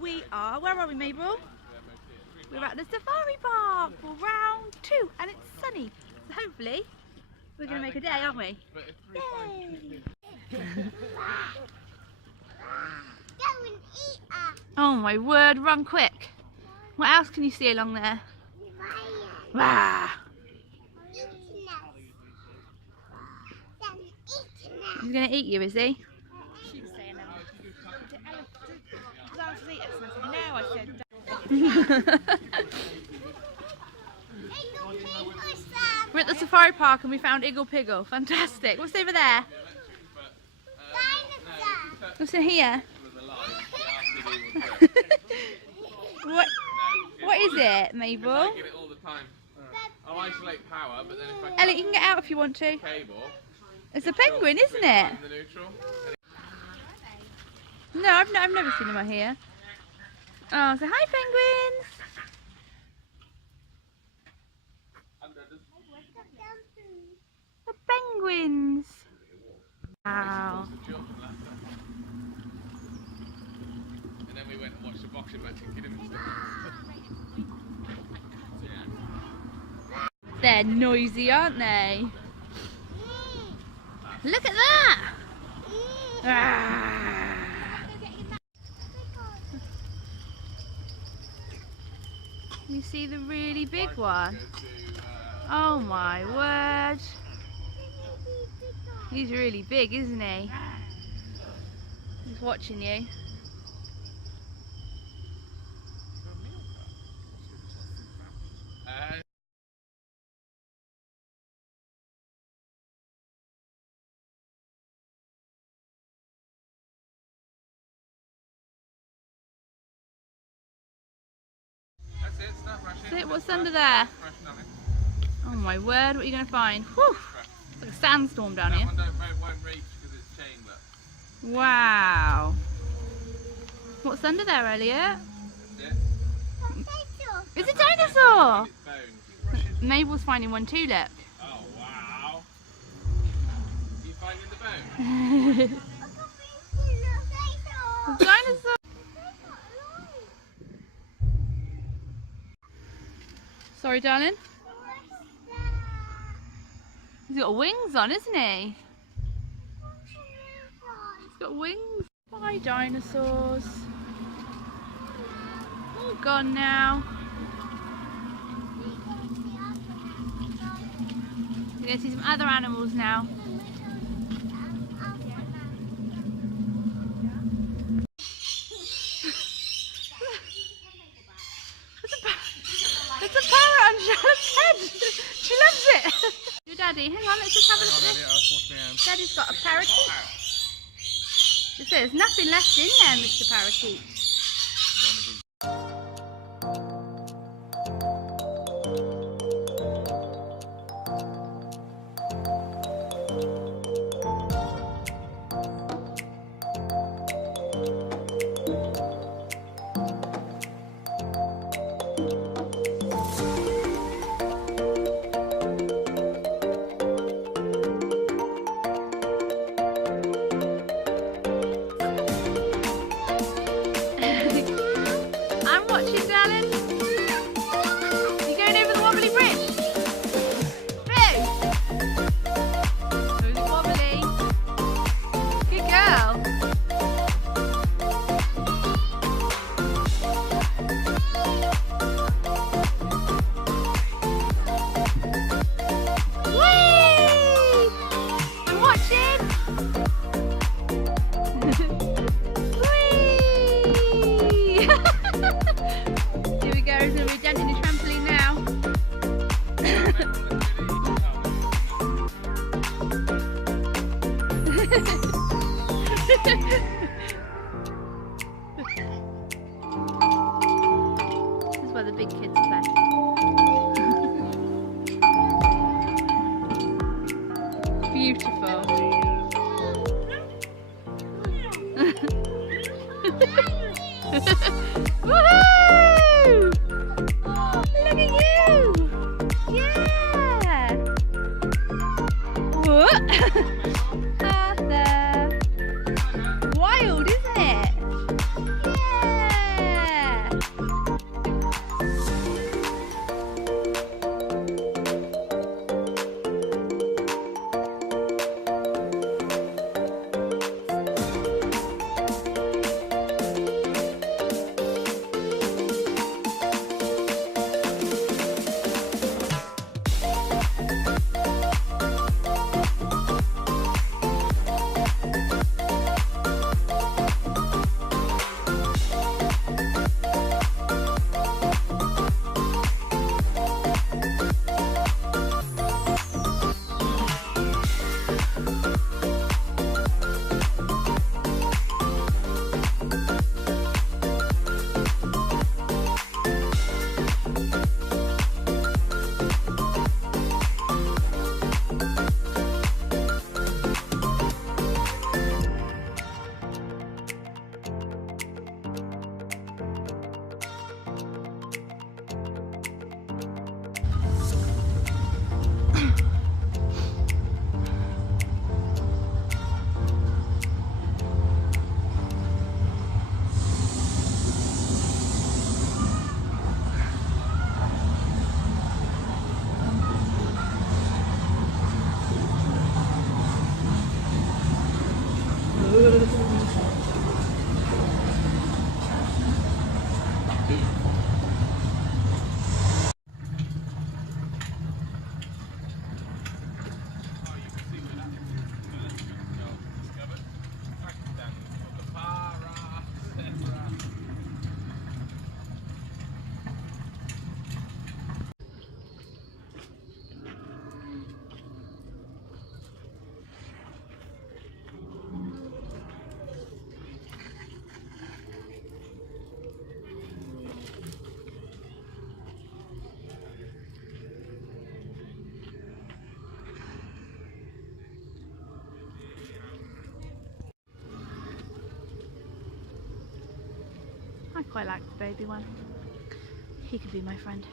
We are, where are we, Mabel? We're at the Safari Park for round 2 and it's sunny. So hopefully we're going to make a day, aren't we? Yay! Oh my word, run quick. What else can you see along there? Wow. He's going to eat you, is he? She was saying, eat us, and I said, no, I said, we're at the Safari Park and we found Iggle Piggle. Fantastic. What's over there? What's in here? What is it, Mabel? I get it all the time. I'll isolate power, but then if I Elliot, you can get out if you want to. cable, It's a penguin, isn't it? the neutral. No, I've never seen them out here. Oh, so hi, penguins. The penguins. Wow. And then we went and watched the boxing match in Kidderminster. They're noisy, aren't they? Look at that! Ah. You see the really big one? Oh my word! He's really big, isn't he? He's watching you. That's it, what's under there? Oh my word, what are you going to find? Whew. It's like a sandstorm down here. That one won't reach because it's chain, but Wow. What's under there, Elliot? that's it. It's a dinosaur! It's bones. Mabel's finding one too, look. Oh wow! You finding the bone? A dinosaur! Sorry, darling. He's got wings on, isn't he? He's got wings. Bye, dinosaurs. All gone now. We're going to see some other animals now. There's a parrot on Charlotte's head. She loves it. Your daddy, hang on, let's just have a look at this. Daddy's got a parakeet. It says there's nothing left in there, Mr. Parakeet. I'm watching, darling. You going over the wobbly bridge? Boo! Move it wobbly. Good girl. Whee! I'm watching. Here we go, so we're denting the trampoline now. This is where the big kids play. Beautiful. Woohoo! Look at you! Yeah! What? Arthur! Wild, isn't it? Yeah! I quite like the baby one. He could be my friend.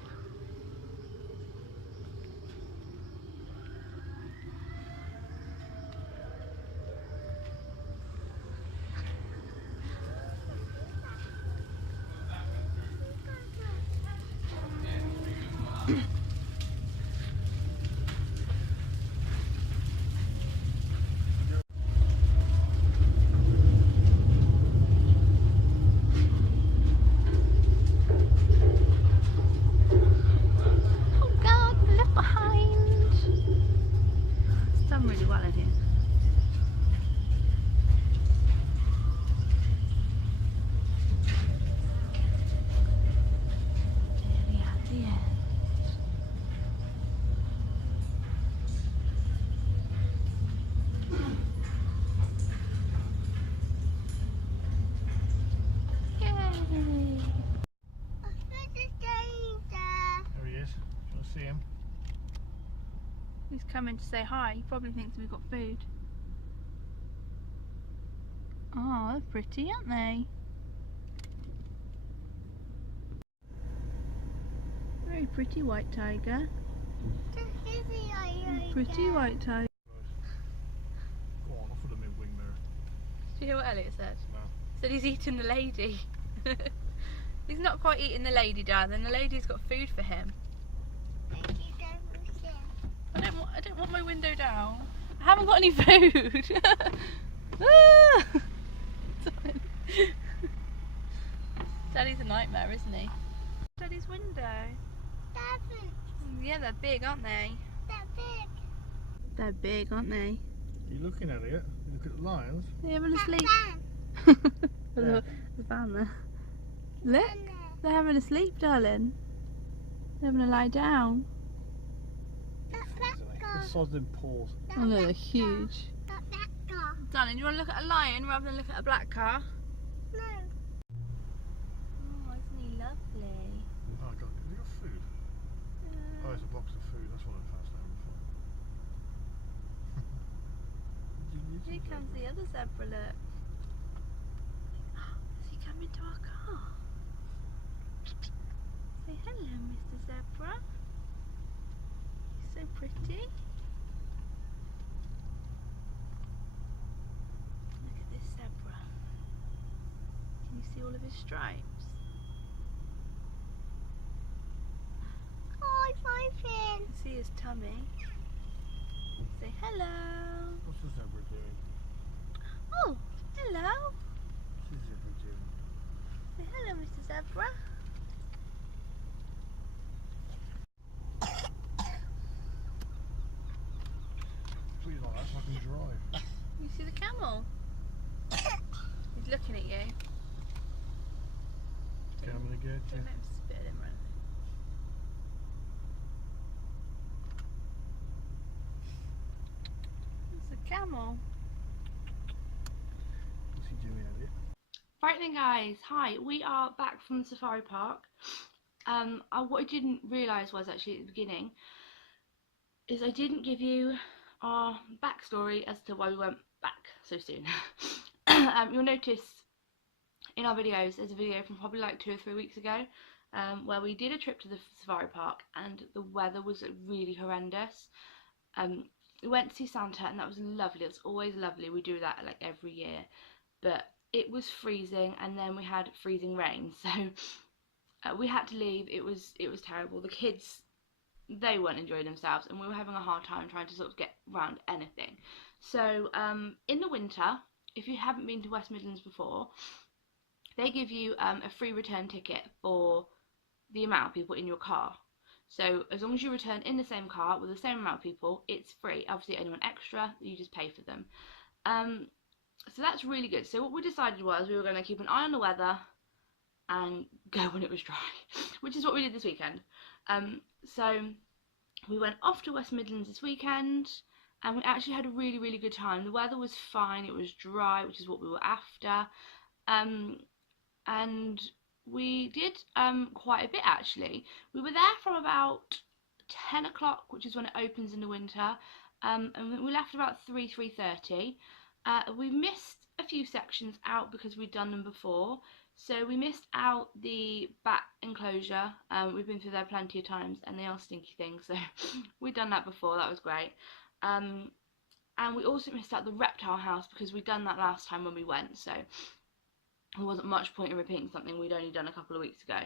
Oh God, left behind. It's done really well in here. Nearly at the end. Yay! There he is. You'll see him. He's coming to say hi. He probably thinks we've got food. Oh, they're pretty, aren't they? Very pretty white tiger. Pretty white tiger. Go on, off with the mid-wing mirror. Did you hear what Elliot said? No. He said he's eating the lady. He's not quite eating the lady, darling. The lady's got food for him. I don't want my window down. I haven't got any food. Ah! Daddy's a nightmare, isn't he? Daddy's window. Yeah, they're big, aren't they? They're big, aren't they? Are you looking at it? You look at the lions? They're having a sleep. Yeah. The van there. Look, they're having a sleep, darling. They're having a lie down. The sodding paws. Oh no, they're huge. Darling, do you want to look at a lion rather than look at a black car? No. Oh, isn't he lovely? Oh God, have you got food? Oh, it's a box of food. That's what I passed down before. Here comes the other zebra, look. Is he coming to our car? Say hello, Mr. Zebra. He's so pretty. Look at this zebra. Can you see all of his stripes? You can see his tummy. Say hello. What's the zebra doing? Oh, hello. What's the zebra doing? Say hello, Mr. Zebra. Put it like that so I can drive. You see the camel? He's looking at you. Coming to get you. Don't let him spit at him or anything. It's a camel. What's he doing, Elliot? Right then, guys. Hi, we are back from the safari park. What I didn't realise was actually at the beginning is I didn't give you our backstory as to why we went back so soon. You'll notice in our videos there's a video from probably like 2 or 3 weeks ago where we did a trip to the safari park and the weather was really horrendous. We went to see Santa and that was lovely. It's always lovely. We do that like every year, but it was freezing and then we had freezing rain, so we had to leave. It was terrible. The kids, they weren't enjoying themselves and we were having a hard time trying to sort of get around anything. So in the winter if you haven't been to West Midlands before, they give you a free return ticket for the amount of people in your car. So as long as you return in the same car with the same amount of people, it's free. Obviously, anyone extra, you just pay for them. So that's really good. So what we decided was we were going to keep an eye on the weather and go when it was dry, which is what we did this weekend. So we went off to West Midlands this weekend, and we actually had a really, really good time. The weather was fine, it was dry, which is what we were after. And we did quite a bit actually. We were there from about 10 o'clock, which is when it opens in the winter, and we left about 3:30. We missed a few sections out because we'd done them before. So we missed out the bat enclosure. We've been through there plenty of times, and they are stinky things, so we'd done that before. That was great. And we also missed out the reptile house because we'd done that last time when we went, so there wasn't much point in repeating something we'd only done a couple of weeks ago.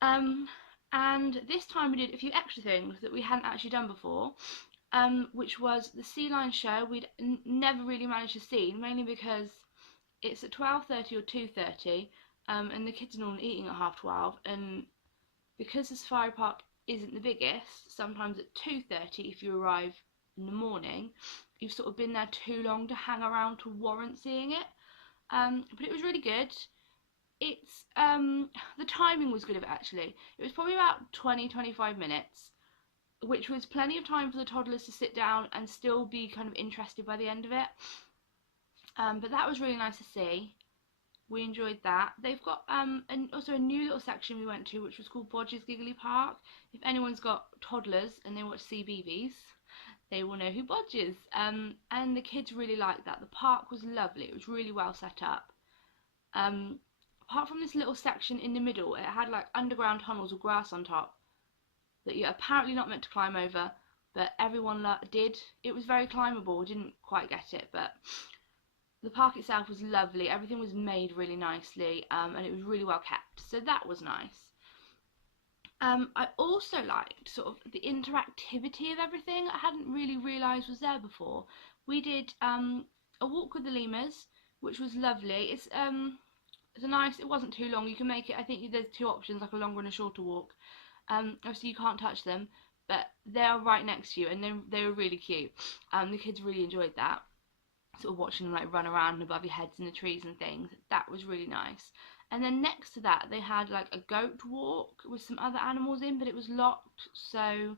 And this time we did a few extra things that we hadn't actually done before, which was the sea lion show. We'd never really managed to see, mainly because it's at 12:30 or 2:30, and the kids are normally eating at 12:30, and because the safari park isn't the biggest, sometimes at 2:30 if you arrive in the morning, you've sort of been there too long to hang around to warrant seeing it. But it was really good. It's the timing was good of it actually. It was probably about 20-25 minutes, which was plenty of time for the toddlers to sit down and still be kind of interested by the end of it. But that was really nice to see. We enjoyed that. They've got also a new little section we went to, which was called Bodge's Giggly Park. If anyone's got toddlers and they watch CBeebies, they will know who Bodge is. And the kids really liked that. The park was lovely. It was really well set up. Apart from this little section in the middle, it had like underground tunnels with grass on top that you're apparently not meant to climb over, but everyone did. It was very climbable. Didn't quite get it, but the park itself was lovely. Everything was made really nicely, and it was really well kept, so that was nice. I also liked sort of the interactivity of everything. I hadn't really realised was there before. We did a walk with the lemurs, which was lovely. It's a nice. It wasn't too long. You can make it. I think there's two options, like a longer and a shorter walk. Obviously you can't touch them, but they're right next to you, and they were really cute. The kids really enjoyed that. Sort of watching them like run around above your heads in the trees and things. That was really nice. And then next to that they had like a goat walk with some other animals in, but it was locked, so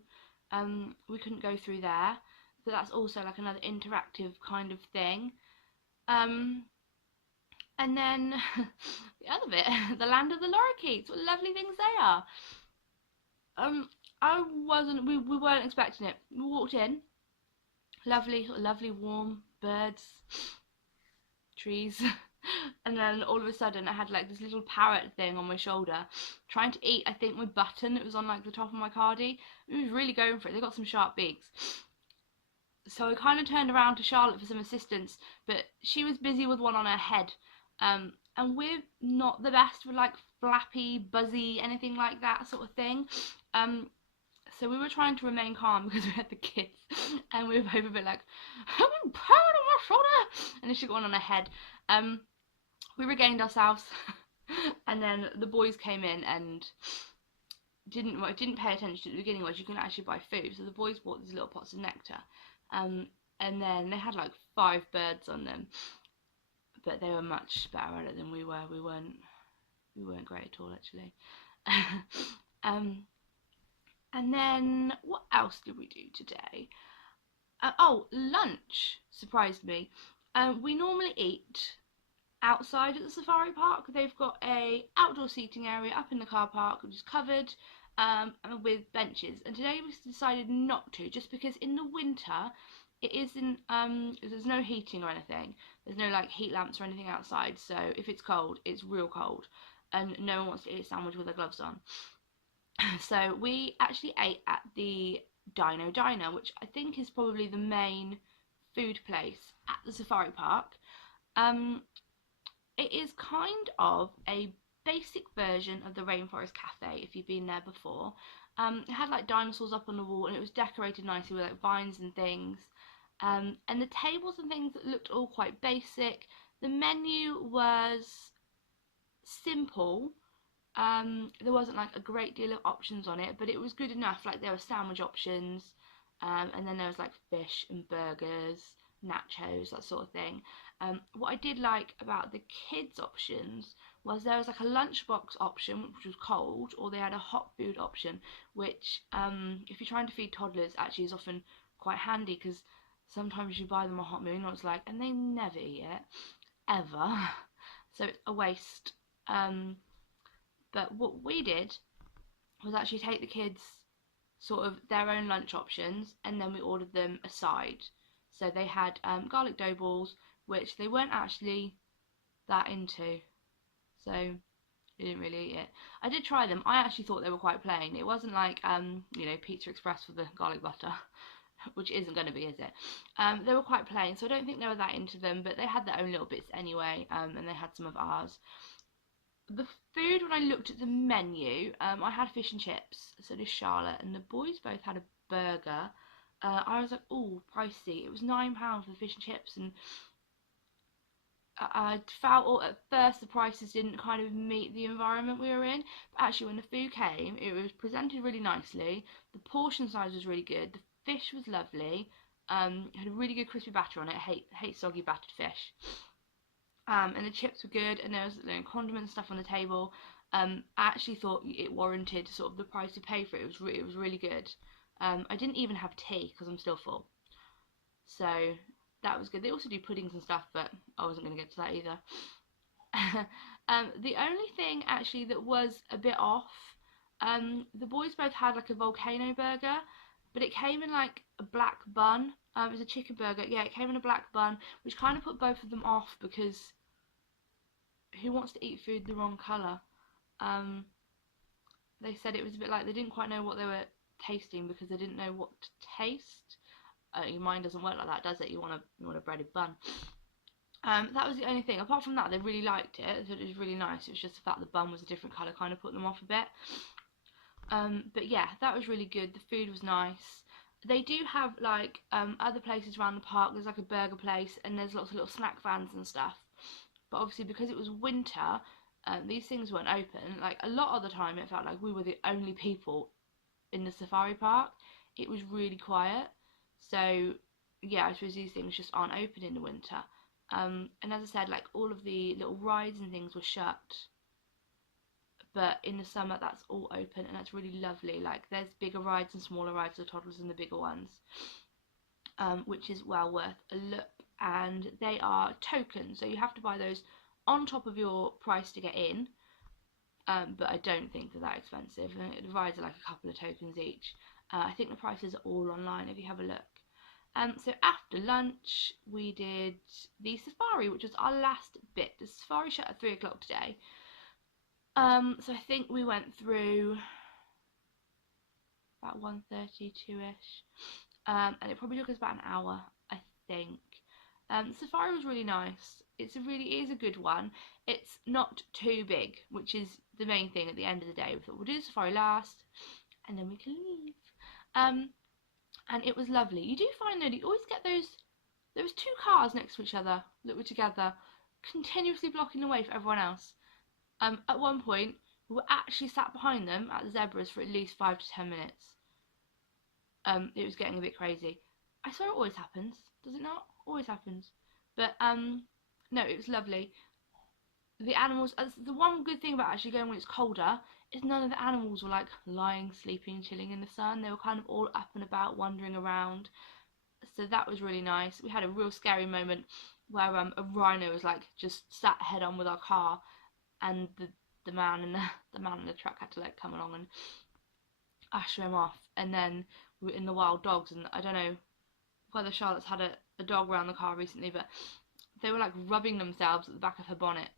we couldn't go through there. So that's also like another interactive kind of thing. And then the other bit, the land of the lorikeets. What lovely things they are. We weren't expecting it. We walked in, lovely warm birds, trees, and then all of a sudden I had like this little parrot thing on my shoulder trying to eat, I think, my button that was on like the top of my cardi. It was really going for it. They got some sharp beaks. So I kind of turned around to Charlotte for some assistance, but she was busy with one on her head. And we're not the best with like flappy, buzzy, anything like that sort of thing. So we were trying to remain calm because we had the kids, and we were both a bit like, I'm in pain on my shoulder, and then she got one on her head. We regained ourselves, and then the boys came in and didn't pay attention at the beginning. Was you can actually buy food, so the boys bought these little pots of nectar, and then they had like 5 birds on them, but they were much better at it than we were. We weren't great at all actually. And then, what else did we do today? Lunch surprised me. We normally eat outside at the safari park. They've got a outdoor seating area up in the car park, which is covered with benches. And today we decided not to, just because in the winter it isn't. There's no heating or anything. There's no like heat lamps or anything outside. So if it's cold, it's real cold, and no one wants to eat a sandwich with their gloves on. So we actually ate at the Dino Diner, which I think is probably the main food place at the safari park. It is kind of a basic version of the Rainforest Cafe, if you've been there before. It had like dinosaurs up on the wall, and it was decorated nicely with like vines and things. and the tables and things looked all quite basic. The menu was simple. There wasn't like a great deal of options on it, but it was good enough. Like there were sandwich options, and then there was like fish and burgers, nachos, that sort of thing. What I did like about the kids options was there was like a lunchbox option which was cold, or they had a hot food option, which if you're trying to feed toddlers actually is often quite handy, because sometimes you buy them a hot meal and it's like, and they never eat it ever, so it's a waste. But what we did was actually take the kids sort of their own lunch options, and then we ordered them a side. So they had garlic dough balls, which they weren't actually that into, so they didn't really eat it. I did try them. I actually thought they were quite plain. It wasn't like you know, Pizza Express with the garlic butter, which isn't going to be, is it? They were quite plain, so I don't think they were that into them, but they had their own little bits anyway, and they had some of ours. The food, when I looked at the menu, I had fish and chips, so did Charlotte, and the boys both had a burger. I was like, oh, pricey. It was £9 for the fish and chips, and I felt at first the prices didn't kind of meet the environment we were in. But actually, when the food came, it was presented really nicely. The portion size was really good. The fish was lovely. It had a really good crispy batter on it. I hate soggy battered fish. And the chips were good, and there was condiment stuff on the table. I actually thought it warranted sort of the price you pay for it. It was really good. I didn't even have tea because I'm still full, so that was good. They also do puddings and stuff, but I wasn't going to get to that either. The only thing actually that was a bit off, the boys both had like a volcano burger, but it came in like a black bun. It was a chicken burger. Yeah, it came in a black bun, which kind of put both of them off, because who wants to eat food the wrong colour? They said it was a bit like they didn't quite know what they were tasting because they didn't know what to taste. Your mind doesn't work like that, does it? You want a breaded bun. That was the only thing. Apart from that, they really liked it. So it was really nice. It was just the fact the bun was a different colour kind of put them off a bit. But yeah, that was really good. The food was nice. They do have like other places around the park. There's like a burger place, and there's lots of little snack vans and stuff. But obviously, because it was winter, these things weren't open. Like a lot of the time, it felt like we were the only people in the safari park. It was really quiet. So yeah, I suppose these things just aren't open in the winter. And as I said, like all of the little rides and things were shut. But in the summer, that's all open, and that's really lovely. Like there's bigger rides and smaller rides for the toddlers and the bigger ones, which is well worth a look. And they are tokens, so you have to buy those on top of your price to get in. But I don't think they're that expensive. The rides are like a couple of tokens each. I think the prices are all online if you have a look. So after lunch, we did the safari, which was our last bit. The safari shut at 3 o'clock today. So I think we went through about 1:32ish, and it probably took us about an hour, I think. Safari was really nice. It is a good one. It's not too big, which is the main thing at the end of the day. We thought we'll do the safari last, and then we can leave. And it was lovely. You do find that you always get those. There was 2 cars next to each other that were together, continuously blocking the way for everyone else. At one point, we were actually sat behind them at the zebras for at least 5 to 10 minutes. It was getting a bit crazy. I swear it always happens. Does it not? Always happens. But no, it was lovely. The animals. The one good thing about actually going when it's colder is none of the animals were like lying, sleeping, chilling in the sun. They were kind of all up and about, wandering around. So that was really nice. We had a real scary moment where a rhino was like just sat head on with our car, and the man in the truck had to like come along and usher him off. And then we were in the wild dogs, and I don't know whether Charlotte's had a dog around the car recently, but they were like rubbing themselves at the back of her bonnet.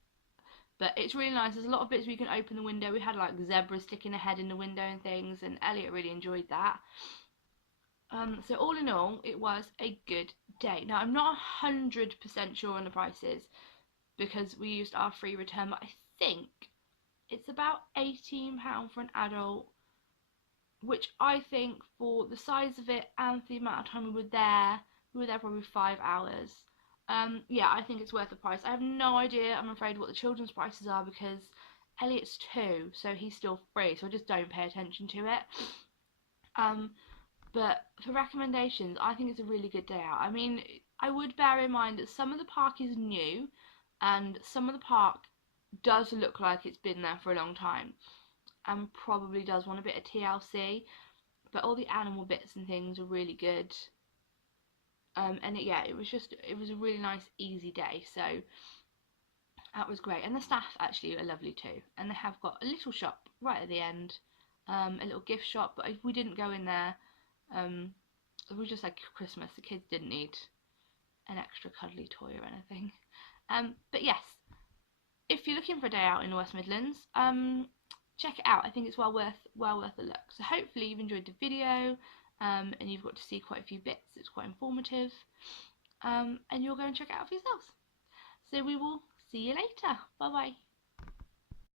But it's really nice. There's a lot of bits where you can open the window. We had like zebras sticking a head in the window and things, and Elliot really enjoyed that. So all in all, it was a good day. Now I'm not 100% sure on the prices because we used our free return, but I think it's about £18 for an adult, which I think for the size of it and the amount of time we were there We were there probably 5 hours. Yeah, I think it's worth the price. I have no idea, I'm afraid, what the children's prices are because Elliot's 2, so he's still free, so I just don't pay attention to it. But for recommendations, I think it's a really good day out. I mean, I would bear in mind that some of the park is new and some of the park does look like it's been there for a long time and probably does want a bit of TLC, but all the animal bits and things are really good. And it was a really nice easy day, so that was great. And the staff actually are lovely too, and they have got a little shop right at the end, a little gift shop, but we didn't go in there. It was just like Christmas, the kids didn't need an extra cuddly toy or anything. But yes, if you're looking for a day out in the West Midlands, check it out. I think it's well worth a look. So hopefully you've enjoyed the video, and you've got to see quite a few bits. It's quite informative, and you'll go and check it out for yourselves. So we will see you later. Bye bye.